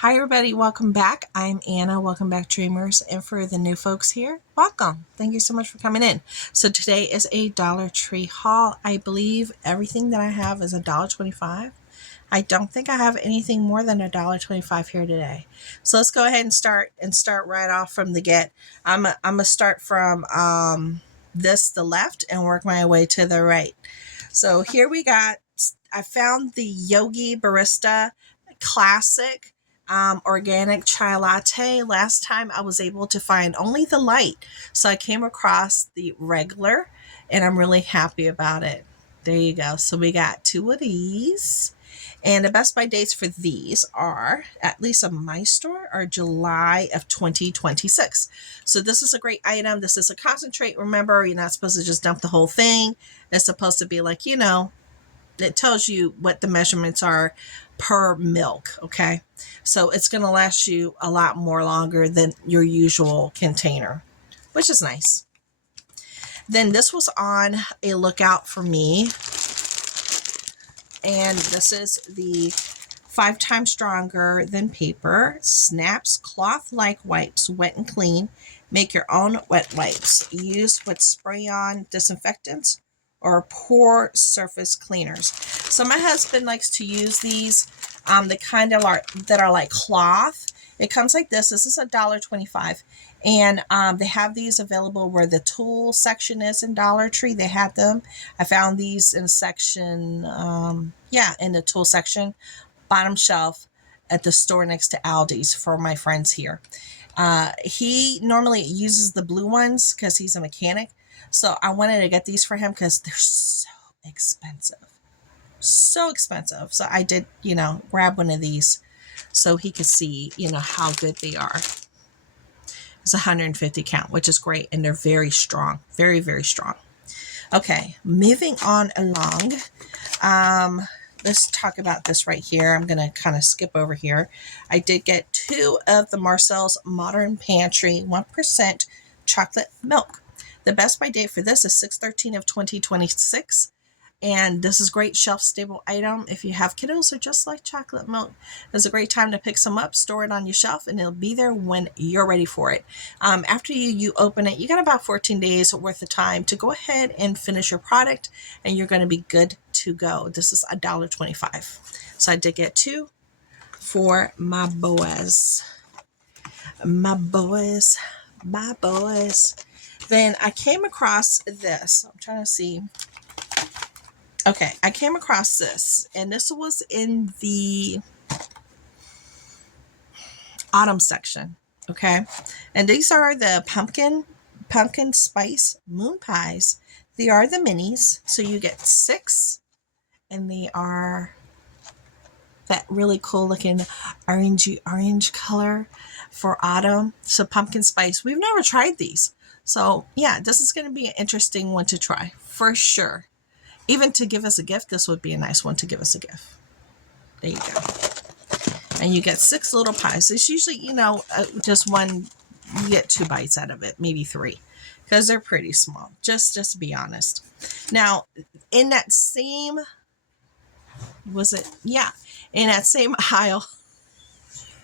Hi everybody, welcome back. I'm Anna. Welcome back, dreamers. And for the new folks here, welcome. Thank you so much for coming in. So today is a Dollar Tree haul. I believe everything that I have is $1.25. I don't think I have anything more than $1.25 here today. So let's go ahead and start right off from the get. I'm gonna start from the left and work my way to the right. So here we got. I found the Yogi Barista Classic organic chai latte. Last time I was able to find only the light, so I came across the regular, and I'm really happy about it. There you go. So we got two of these. And the best by dates for these are, at least in my store, are July of 2026. So this is a great item. This is a concentrate. Remember, you're not supposed to just dump the whole thing. It's supposed to be like, it tells you what the measurements are per milk. Okay. So it's going to last you a lot more longer than your usual container, which is nice. Then this was on a lookout for me. And this is the 5 times stronger than paper snaps cloth-like wipes, wet and clean. Make your own wet wipes. Use with spray-on disinfectants or pour surface cleaners. So my husband likes to use these, the kind of that are like cloth. It comes like this. This is $1.25. And they have these available where the tool section is in Dollar Tree. They had them. I found these in section, in the tool section, bottom shelf at the store next to Aldi's for my friends here. He normally uses the blue ones because he's a mechanic. So I wanted to get these for him because they're so expensive. So expensive. So I did, grab one of these so he could see, how good they are. It's 150 count, which is great. And they're very strong. Very, very strong. Okay, moving on along. Let's talk about this right here. I'm going to kind of skip over here. I did get 2 of the Marcel's Modern Pantry 1% chocolate milk. The best by date for this is 6/13 of 2026. And this is great shelf-stable item. If you have kiddos who just like chocolate milk, it's a great time to pick some up, store it on your shelf, and it'll be there when you're ready for it. After you open it, you got about 14 days worth of time to go ahead and finish your product, and you're going to be good to go. This is $1.25. So I did get 2 for my boys. My boys. Then I came across this. I'm trying to see. Okay, I came across this, and this was in the autumn section. Okay, and these are the pumpkin spice moon pies. They are the minis, so you get 6, and they are that really cool looking orangey orange color for autumn. So pumpkin spice. We've never tried these, so yeah, this is going to be an interesting one to try for sure. Even to give us a gift, this would be a nice one to give us a gift. There you go. And you get 6 little pies. It's usually, just one, you get 2 bites out of it, maybe 3, because they're pretty small, just to be honest. Now, in that same, in that same aisle,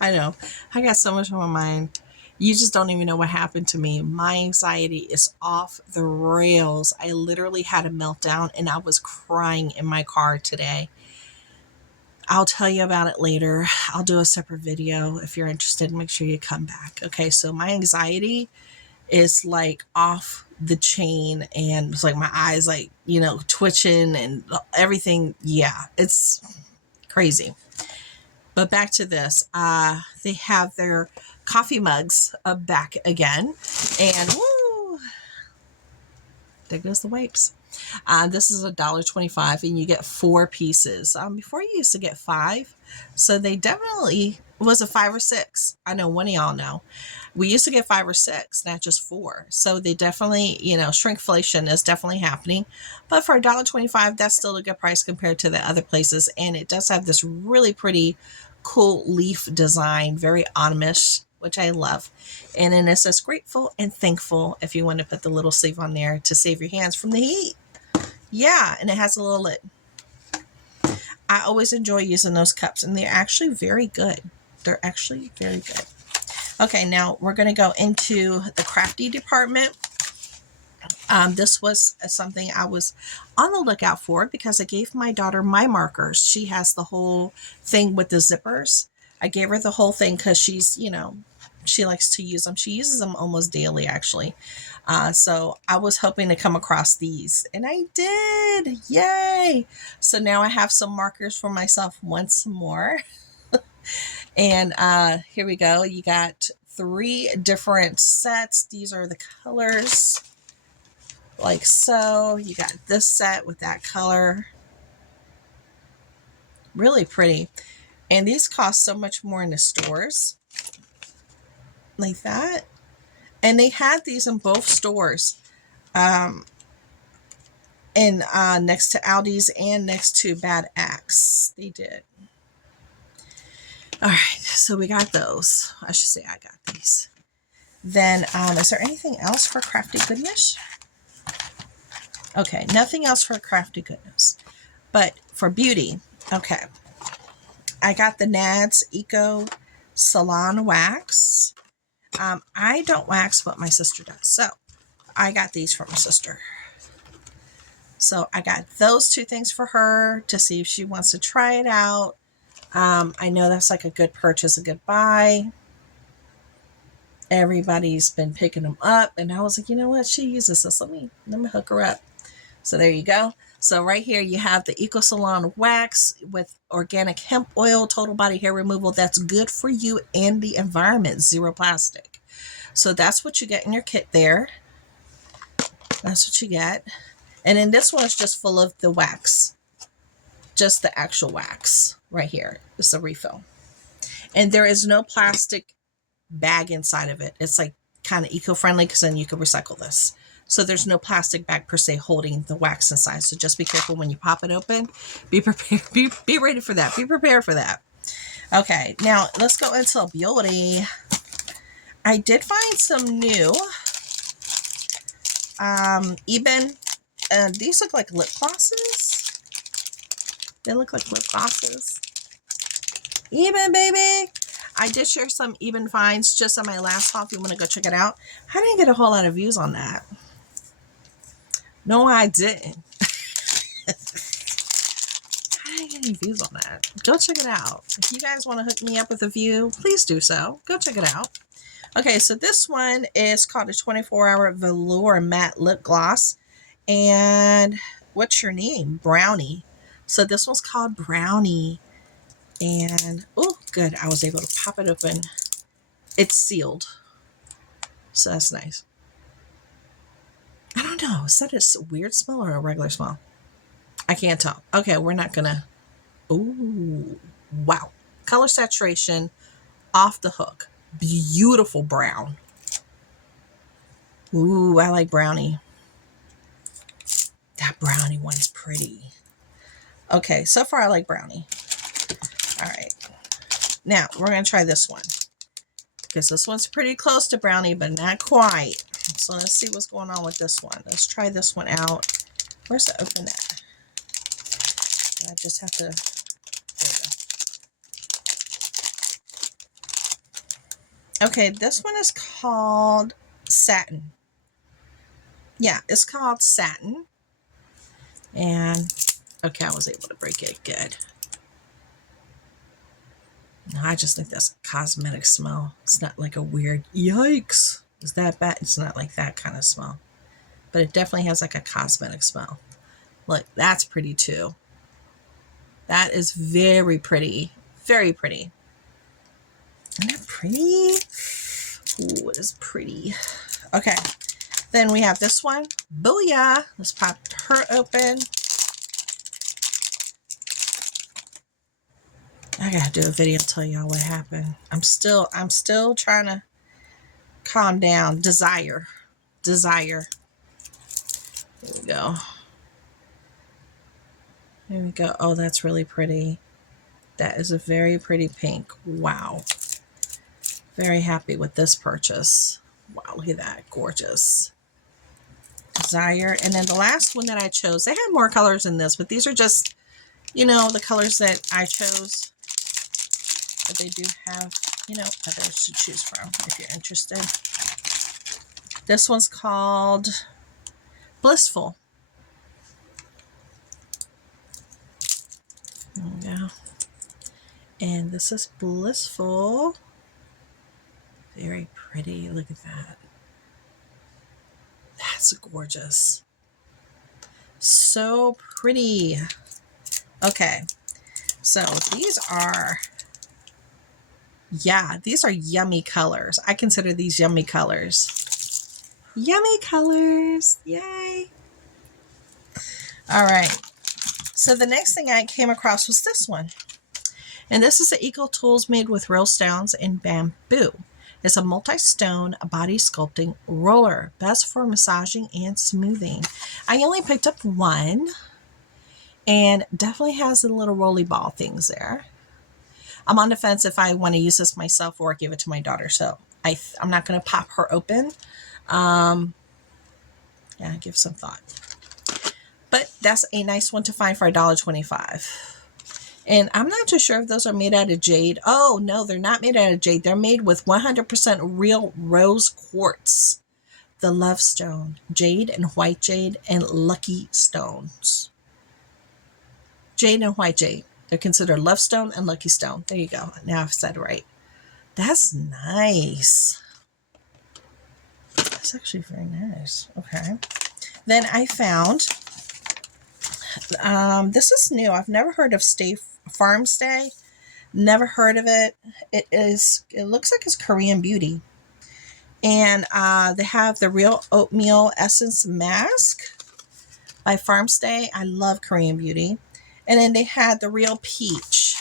I know, I got so much on my mind. You just don't even know what happened to me. My anxiety is off the rails. I literally had a meltdown and I was crying in my car today. I'll tell you about it later. I'll do a separate video. If you're interested, make sure you come back. Okay, so my anxiety is like off the chain, and it's like my eyes like, twitching and everything. Yeah, it's crazy. But back to this. They have their coffee mugs back again, and woo, there goes the wipes. This is $1.25, and you get 4 pieces. Before you used to get 5, so they definitely was a 5 or 6. I know one of y'all know. We used to get 5 or 6, not just 4. So they definitely, shrinkflation is definitely happening. But for $1.25, that's still a good price compared to the other places, and it does have this really pretty cool leaf design, very autumnish, which I love. And then it says grateful and thankful if you want to put the little sleeve on there to save your hands from the heat. Yeah, and it has a little lid. I always enjoy using those cups, and they're actually very good. They're actually very good. Okay, now we're going to go into the crafty department. This was something I was on the lookout for because I gave my daughter my markers. She has the whole thing with the zippers. I gave her the whole thing because she's, you know, she likes to use them. She uses them almost daily, actually. So I was hoping to come across these, and I did. Yay! So now I have some markers for myself once more. And here we go. You got 3 different sets. These are the colors. Like so. You got this set with that color. Really pretty. And these cost so much more in the stores. Like that. And they had these in both stores. And next to Aldi's and next to Bad Axe. They did. All right. So we got those. I should say I got these. Then is there anything else for crafty goodness? Okay, nothing else for crafty goodness. But for beauty, okay. I got the Nads Eco Salon Wax. I don't wax, but my sister does. So I got these for my sister. So I got those 2 things for her to see if she wants to try it out. I know that's like a good purchase, a good buy. Everybody's been picking them up, and I was like, you know what? She uses this. Let me hook her up. So there you go. So right here you have the Eco Salon Wax with organic hemp oil, total body hair removal. That's good for you and the environment. 0 plastic. So that's what you get in your kit there. That's what you get. And then this one is just full of the wax. Just the actual wax right here. It's a refill. And there is no plastic bag inside of it. It's like kind of eco-friendly because then you can recycle this. So there's no plastic bag per se holding the wax inside. So just be careful when you pop it open. Be prepared. Be ready for that. Be prepared for that. Okay, now let's go into beauty. I did find some new Eben. These look like lip glosses. They look like lip glosses. Eben, baby. I did share some Eben finds just on my last haul if you want to go check it out. I didn't get a whole lot of views on that. No, I didn't. I didn't get any views on that. Go check it out. If you guys want to hook me up with a view, please do so. Go check it out. Okay, so this one is called a 24-hour velour matte lip gloss. And what's your name? Brownie. So this one's called Brownie. And, oh, good. I was able to pop it open. It's sealed. So that's nice. I don't know. Is that a weird smell or a regular smell? I can't tell. Okay, we're not going to. Ooh, wow. Color saturation off the hook. Beautiful brown. Ooh, I like Brownie. That Brownie one is pretty. Okay, so far I like Brownie. All right. Now, we're going to try this one. Because this one's pretty close to Brownie, but not quite. So let's see what's going on with this one. Let's try this one out. Where's the open at? I just have to. There we go. Okay, this one is called Satin. Yeah, it's called Satin. And, okay, I was able to break it. Good. I just think that's a cosmetic smell. It's not like a weird, yikes. Is that bad? It's not like that kind of smell. But it definitely has like a cosmetic smell. Look, that's pretty too. That is very pretty. Very pretty. Isn't that pretty? Ooh, it is pretty. Okay. Then we have this one. Booyah. Let's pop her open. I gotta do a video and tell y'all what happened. I'm still trying to calm down. Desire. There we go. There we go. Oh, that's really pretty. That is a very pretty pink. Wow. Very happy with this purchase. Wow, look at that. Gorgeous. Desire. And then the last one that I chose, they had more colors in this, but these are just, you know, the colors that I chose. but they do have, others to choose from if you're interested. This one's called Blissful. There we go. And this is Blissful. Very pretty. Look at that. That's gorgeous. So pretty. Okay. So these are yummy colors. I consider these yummy colors. Yummy colors. Yay. All right. So the next thing I came across was this one. And this is the Eco Tools made with real stones and bamboo. It's a multi-stone body sculpting roller, best for massaging and smoothing. I only picked up one, and definitely has the little rolly ball things there. I'm on the fence if I want to use this myself or give it to my daughter, so I'm not going to pop her open. Yeah, give some thought. But that's a nice one to find for $1.25. And I'm not too sure if those are made out of jade. Oh, no, they're not made out of jade. They're made with 100% real rose quartz. The Love Stone, jade and white jade, and lucky stones. Jade and white jade. They're considered Love Stone and Lucky Stone. There you go. Now I've said it right. That's nice. That's actually very nice. Okay. Then I found, this is new. I've never heard of Farm Stay. Never heard of it. It looks like it's Korean Beauty. And they have the Real Oatmeal Essence Mask by Farm Stay. I love Korean Beauty. And then they had the Real Peach.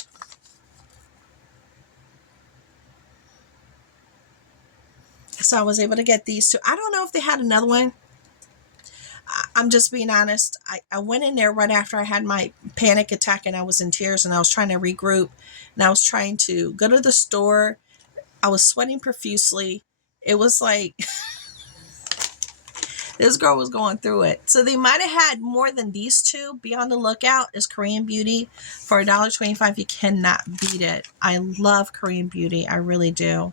So I was able to get these two. I don't know if they had another one. I'm just being honest. I went in there right after I had my panic attack and I was in tears and I was trying to regroup and I was trying to go to the store. I was sweating profusely. It was like this girl was going through it. So they might have had more than these two. Be on the lookout. Is Korean Beauty for $1.25. You cannot beat it. I love Korean Beauty. I really do.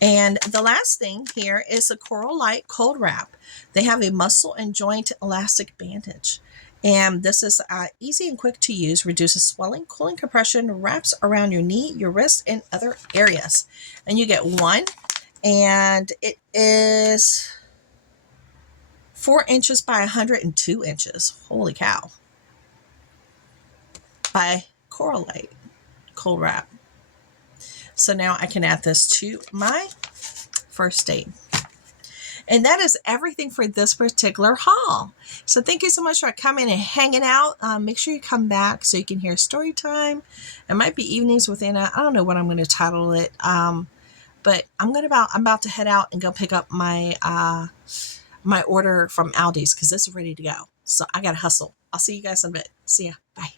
And the last thing here is a Coral Light Cold Wrap. They have a muscle and joint elastic bandage. And this is easy and quick to use, reduces swelling, cooling compression, wraps around your knee, your wrist, and other areas. And you get one, and it is 4 inches by 102 inches. Holy cow. By Coral Light Cold Wrap. So now I can add this to my first aid. And that is everything for this particular haul. So thank you so much for coming and hanging out. Make sure you come back so you can hear story time. It might be evenings with Anna. I don't know what I'm going to title it. But I'm about to head out and go pick up my my order from Aldi's because it's ready to go. So I got to hustle. I'll see you guys in a bit. See ya. Bye.